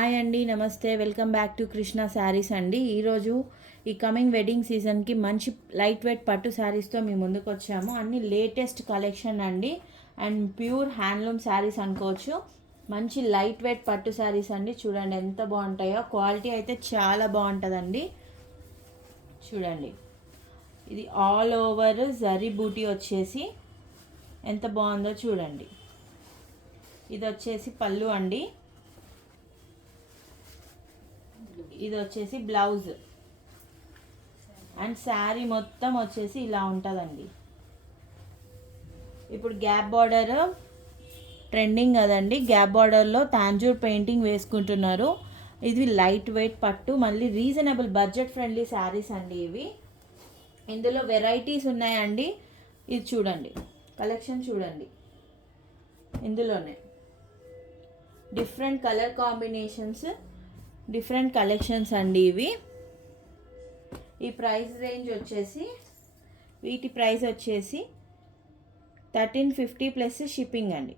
Hi అండి, నమస్తే. Welcome back to Krishna saris అండి. ఈరోజు ఈ కమింగ్ వెడ్డింగ్ సీజన్కి మంచి లైట్ వెయిట్ పట్టు శారీస్తో మీ ముందుకు వచ్చాము. అన్ని లేటెస్ట్ కలెక్షన్ అండి అండ్ ప్యూర్ హ్యాండ్లూమ్ శారీస్ అనుకోవచ్చు. మంచి లైట్ వెయిట్ పట్టు శారీస్ అండి. చూడండి ఎంత బాగుంటాయో. క్వాలిటీ అయితే చాలా బాగుంటుందండి. చూడండి, ఇది ఆల్ ఓవర్ జరీ బూటీ వచ్చేసి ఎంత బాగుందో చూడండి. ఇది వచ్చేసి పళ్ళు అండి. ఇది వచ్చేసి బ్లౌజ్ అండ్ శారీ మొత్తం వచ్చేసి ఇలా ఉంటుందండి. ఇప్పుడు గ్యాప్ బార్డర్ ట్రెండింగ్ కదండి. గ్యాప్ బార్డర్లో తాంజూర్ పెయింటింగ్ వేసుకుంటున్నారు. ఇది లైట్ వెయిట్ పట్టు, మళ్ళీ రీజనబుల్ బడ్జెట్ ఫ్రెండ్లీ శారీస్ అండి ఇవి. ఇందులో వెరైటీస్ ఉన్నాయండి. ఇది చూడండి, కలెక్షన్ చూడండి. ఇందులోనే different colour combinations, different collections అండి ఇవి. ఈ ప్రైస్ రేంజ్ వచ్చేసి, వీటి ప్రైస్ వచ్చేసి 1350 ప్లస్ షిప్పింగ్ అండి.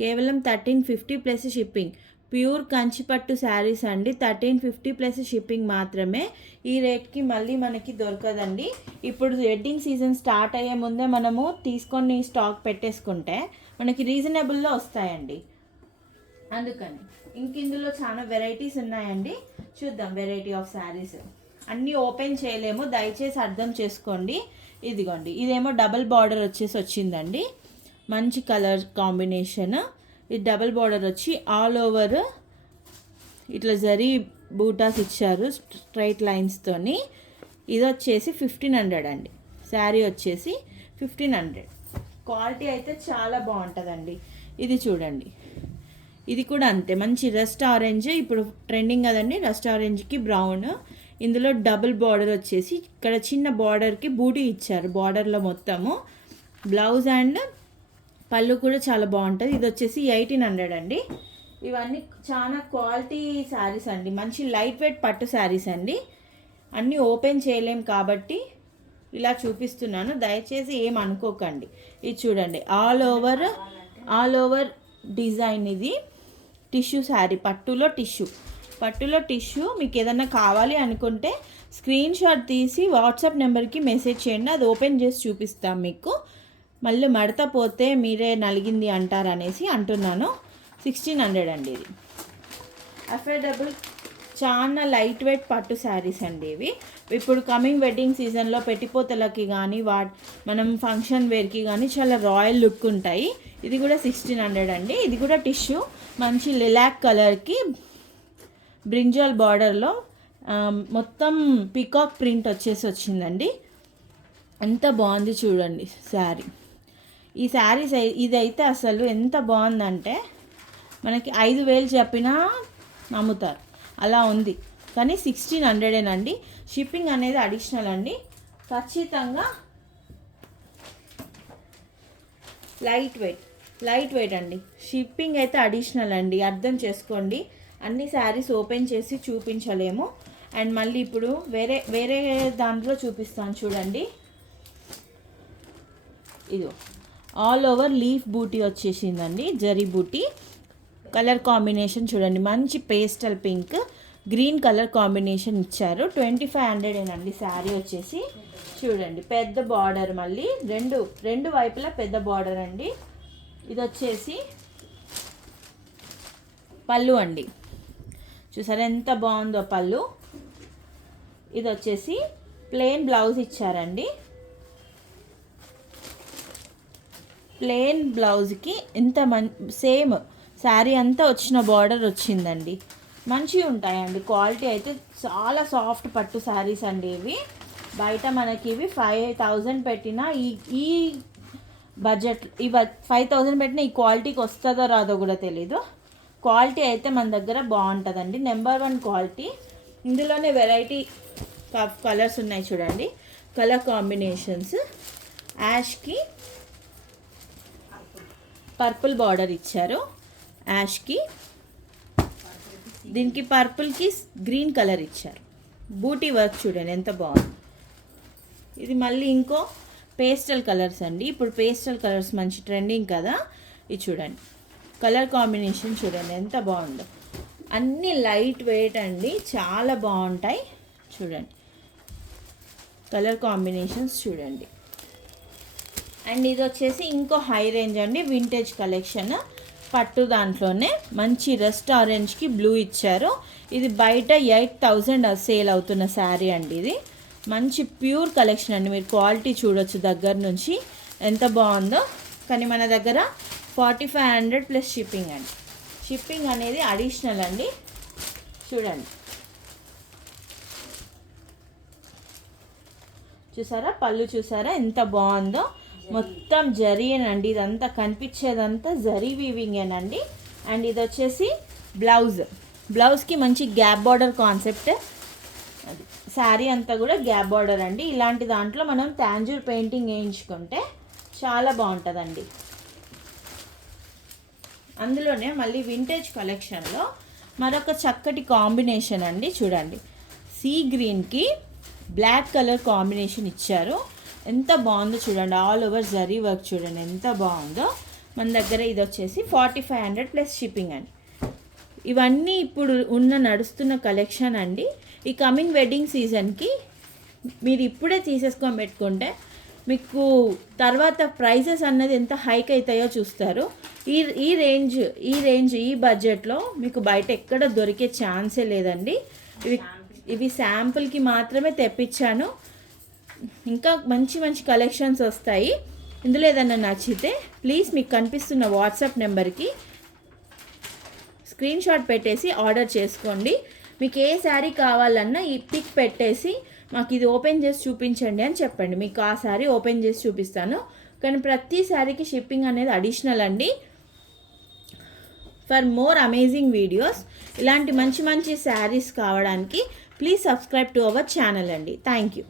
కేవలం 1350 ప్లస్ షిప్పింగ్. ప్యూర్ కంచిపట్టు శారీస్ అండి. 1350 ప్లస్ షిప్పింగ్ మాత్రమే. ఈ రేట్కి మళ్ళీ మనకి దొరకదండి. ఇప్పుడు వెడ్డింగ్ సీజన్ స్టార్ట్ అయ్యే ముందే మనము తీసుకొని స్టాక్ పెట్టేసుకుంటే మనకి రీజనబుల్లో వస్తాయండి. అందుకని ఇందులో చాలా వెరైటీస్ ఉన్నాయండి. చూద్దాం వెరైటీ ఆఫ్ శారీస్. అన్నీ ఓపెన్ చేయలేము, దయచేసి అర్థం చేసుకోండి. ఇదిగోండి, ఇదేమో డబల్ బార్డర్ వచ్చేసి వచ్చిందండి. మంచి కలర్ కాంబినేషన్. ఇది డబల్ బార్డర్ వచ్చి ఆల్ ఓవర్ ఇట్లా జరీ బూటాస్ ఇచ్చారు స్ట్రైట్ లైన్స్తోని. ఇది వచ్చేసి 1500 అండి. శారీ వచ్చేసి 1500. క్వాలిటీ అయితే చాలా బాగుంటుందండి. ఇది చూడండి, ఇది కూడా అంతే. మంచి రస్ట్ ఆరెంజ్ ఇప్పుడు ట్రెండింగ్ కదండి. రస్ట్ ఆరెంజ్కి బ్రౌన్. ఇందులో డబుల్ బార్డర్ వచ్చేసి ఇక్కడ చిన్న బార్డర్కి బూటీ ఇచ్చారు. బార్డర్లో మొత్తము బ్లౌజ్ అండ్ పళ్ళు కూడా చాలా బాగుంటుంది. ఇది వచ్చేసి 1800 అండి. ఇవన్నీ చాలా క్వాలిటీ శారీస్ అండి. మంచి లైట్ వెయిట్ పట్టు శారీస్ అండి. అన్నీ ఓపెన్ చేయలేం కాబట్టి ఇలా చూపిస్తున్నాను, దయచేసి ఏం అనుకోకండి. ఇది చూడండి, ఆల్ ఓవర్ డిజైన్. ఇది టిష్యూ శారీ, పట్టులో టిష్యూ. మీకు ఏదైనా కావాలి అనుకుంటే స్క్రీన్ షాట్ తీసి వాట్సాప్ నెంబర్కి మెసేజ్ చేయండి, అది ఓపెన్ చేసి చూపిస్తాం మీకు. మళ్ళీ మడత పోతే మీరే నలిగింది అంటారనేసి అంటున్నాను. 1600 అండి. ఇది అఫోర్డబుల్, చాలా లైట్ వెయిట్ పట్టు శారీస్ అండి ఇవి. ఇప్పుడు కమింగ్ వెడ్డింగ్ సీజన్లో పెట్టిపోతలకి కానీ మనం ఫంక్షన్ వేర్కి కానీ చాలా రాయల్ లుక్ ఉంటాయి. ఇది కూడా 1600 అండి. ఇది కూడా టిష్యూ, మంచి లిలాక్ కలర్కి బ్రింజాల్ బార్డర్లో మొత్తం పీకాక్ ప్రింట్ వచ్చిందండి. ఎంత బాగుంది చూడండి శారీ. ఈ శారీస్ ఇదైతే అసలు ఎంత బాగుందంటే మనకి 5000 చెప్పినా నమ్ముతారు, అలా ఉంది. కానీ 1600 షిప్పింగ్ అనేది అడిషనల్ అండి. ఖచ్చితంగా లైట్ వెయిట్ అండి. షిప్పింగ్ అయితే అడిషనల్ అండి, అర్థం చేసుకోండి. అన్ని శారీస్ ఓపెన్ చేసి చూపించలేము. అండ్ మళ్ళీ ఇప్పుడు వేరే దాంట్లో చూపిస్తాను చూడండి. ఇదో ఆల్ ఓవర్ లీఫ్ బూటీ వచ్చేసిందండి, జరీ బూటీ. కలర్ కాంబినేషన్ చూడండి, మంచి pastel pink green colour combination ఇచ్చారు. 2500 అండి శారీ వచ్చేసి. చూడండి, పెద్ద బార్డర్, మళ్ళీ రెండు వైపులా పెద్ద బార్డర్ అండి. ఇది వచ్చేసి పళ్ళు అండి. చూసారా ఎంత బాగుందో పళ్ళు. ఇది వచ్చేసి ప్లెయిన్ బ్లౌజ్ ఇచ్చారండి. ప్లెయిన్ బ్లౌజ్కి ఎంత సేమ్ శారీ అంతా వచ్చిన బార్డర్ వచ్చిందండి. మంచిగా ఉంటాయండి. క్వాలిటీ అయితే చాలా సాఫ్ట్ పట్టు శారీస్ అండి ఇవి. బయట మనకి ఇవి 5000 పెట్టినా ఈ బడ్జెట్ 5000 పెట్టినా ఈ క్వాలిటీకి వస్తుందో రాదో కూడా తెలీదు. క్వాలిటీ అయితే మన దగ్గర బాగుంటుందండి, నెంబర్ 1 క్వాలిటీ. ఇందులోనే వెరైటీ కలర్స్ ఉన్నాయి చూడండి. Colour combinations Yaskhi purple border ఇచ్చారు. యాష్కి దీనికి పర్పుల్కి గ్రీన్ కలర్ ఇచ్చారు. బూటీ వర్క్ చూడండి ఎంత బాగుంది. ఇది మళ్ళీ ఇంకో పేస్టల్ కలర్స్ అండి. ఇప్పుడు పేస్టల్ కలర్స్ మంచి ట్రెండింగ్ కదా. ఇది చూడండి, కలర్ కాంబినేషన్ చూడండి ఎంత బాగుందో. అన్నీ లైట్ వెయిట్ అండి, చాలా బాగుంటాయి. చూడండి కలర్ కాంబినేషన్స్ చూడండి. అండ్ ఇది వచ్చేసి ఇంకో హై రేంజ్ అండి, వింటేజ్ కలెక్షన్. పట్టు దాంట్లోనే మంచి రస్ట్ ఆరెంజ్కి బ్లూ ఇచ్చారు. ఇది బయట 8,000 సేల్ అవుతున్న శారీ అండి. ఇది మంచి ప్యూర్ కలెక్షన్ అండి. మీరు క్వాలిటీ చూడొచ్చు దగ్గర నుంచి ఎంత బాగుందో. కానీ మన దగ్గర 4,500 ప్లస్ షిప్పింగ్ అండి. షిప్పింగ్ అనేది అడిషనల్ అండి. చూడండి చూసారా, పళ్ళు చూసారా ఎంత బాగుందో. మొత్తం జరీయేనండి, ఇదంతా కనిపించేదంతా జరీ వీవింగేనండి. అండ్ ఇది వచ్చేసి బ్లౌజ్కి మంచి గ్యాప్ బార్డర్ కాన్సెప్ట్. అది శారీ అంతా కూడా గ్యాప్ బార్డర్ అండి. ఇలాంటి దాంట్లో మనం తాంజూర్ పెయింటింగ్ వేయించుకుంటే చాలా బాగుంటుందండి. అందులోనే మళ్ళీ వింటేజ్ కలెక్షన్లో మరొక చక్కటి కాంబినేషన్ అండి. చూడండి, సీ గ్రీన్కి బ్లాక్ కలర్ కాంబినేషన్ ఇచ్చారు. ఎంత బాగుందో చూడండి, ఆల్ ఓవర్ జరీ వర్క్ చూడండి ఎంత బాగుందో. మన దగ్గర ఇది వచ్చేసి 4,500 ప్లస్ షిప్పింగ్ అండి. ఇవన్నీ ఇప్పుడు నడుస్తున్న కలెక్షన్ అండి. ఈ కమింగ్ వెడ్డింగ్ సీజన్కి మీరు ఇప్పుడే తీసేసుకొని పెట్టుకుంటే మీకు తర్వాత ప్రైసెస్ అన్నది ఎంత హైక్ అవుతాయో చూస్తారు. ఈ రేంజ్ ఈ బడ్జెట్లో మీకు బయట ఎక్కడ దొరికే ఛాన్సే లేదండి. ఇవి శాంపుల్కి మాత్రమే తెప్పించాను. ఇంకా మంచి మంచి కలెక్షన్స్ వస్తాయి. ఇందులో ఏదైనా నచ్చితే ప్లీజ్ మీకు కనిపిస్తున్న వాట్సాప్ నెంబర్కి స్క్రీన్ షాట్ పెట్టేసి ఆర్డర్ చేసుకోండి. మీకు ఏ శారీ కావాలన్నా ఈ పిక్ పెట్టేసి మాకు ఇది ఓపెన్ చేసి చూపించండి అని చెప్పండి. మీకు ఆ శారీ ఓపెన్ చేసి చూపిస్తాను. కానీ ప్రతి శారీకి షిప్పింగ్ అనేది అడిషనల్ అండి. ఫర్ మోర్ అమేజింగ్ వీడియోస్, ఇలాంటి మంచి మంచి శారీస్ కావడానికి please subscribe to our channel అండి. Thank you.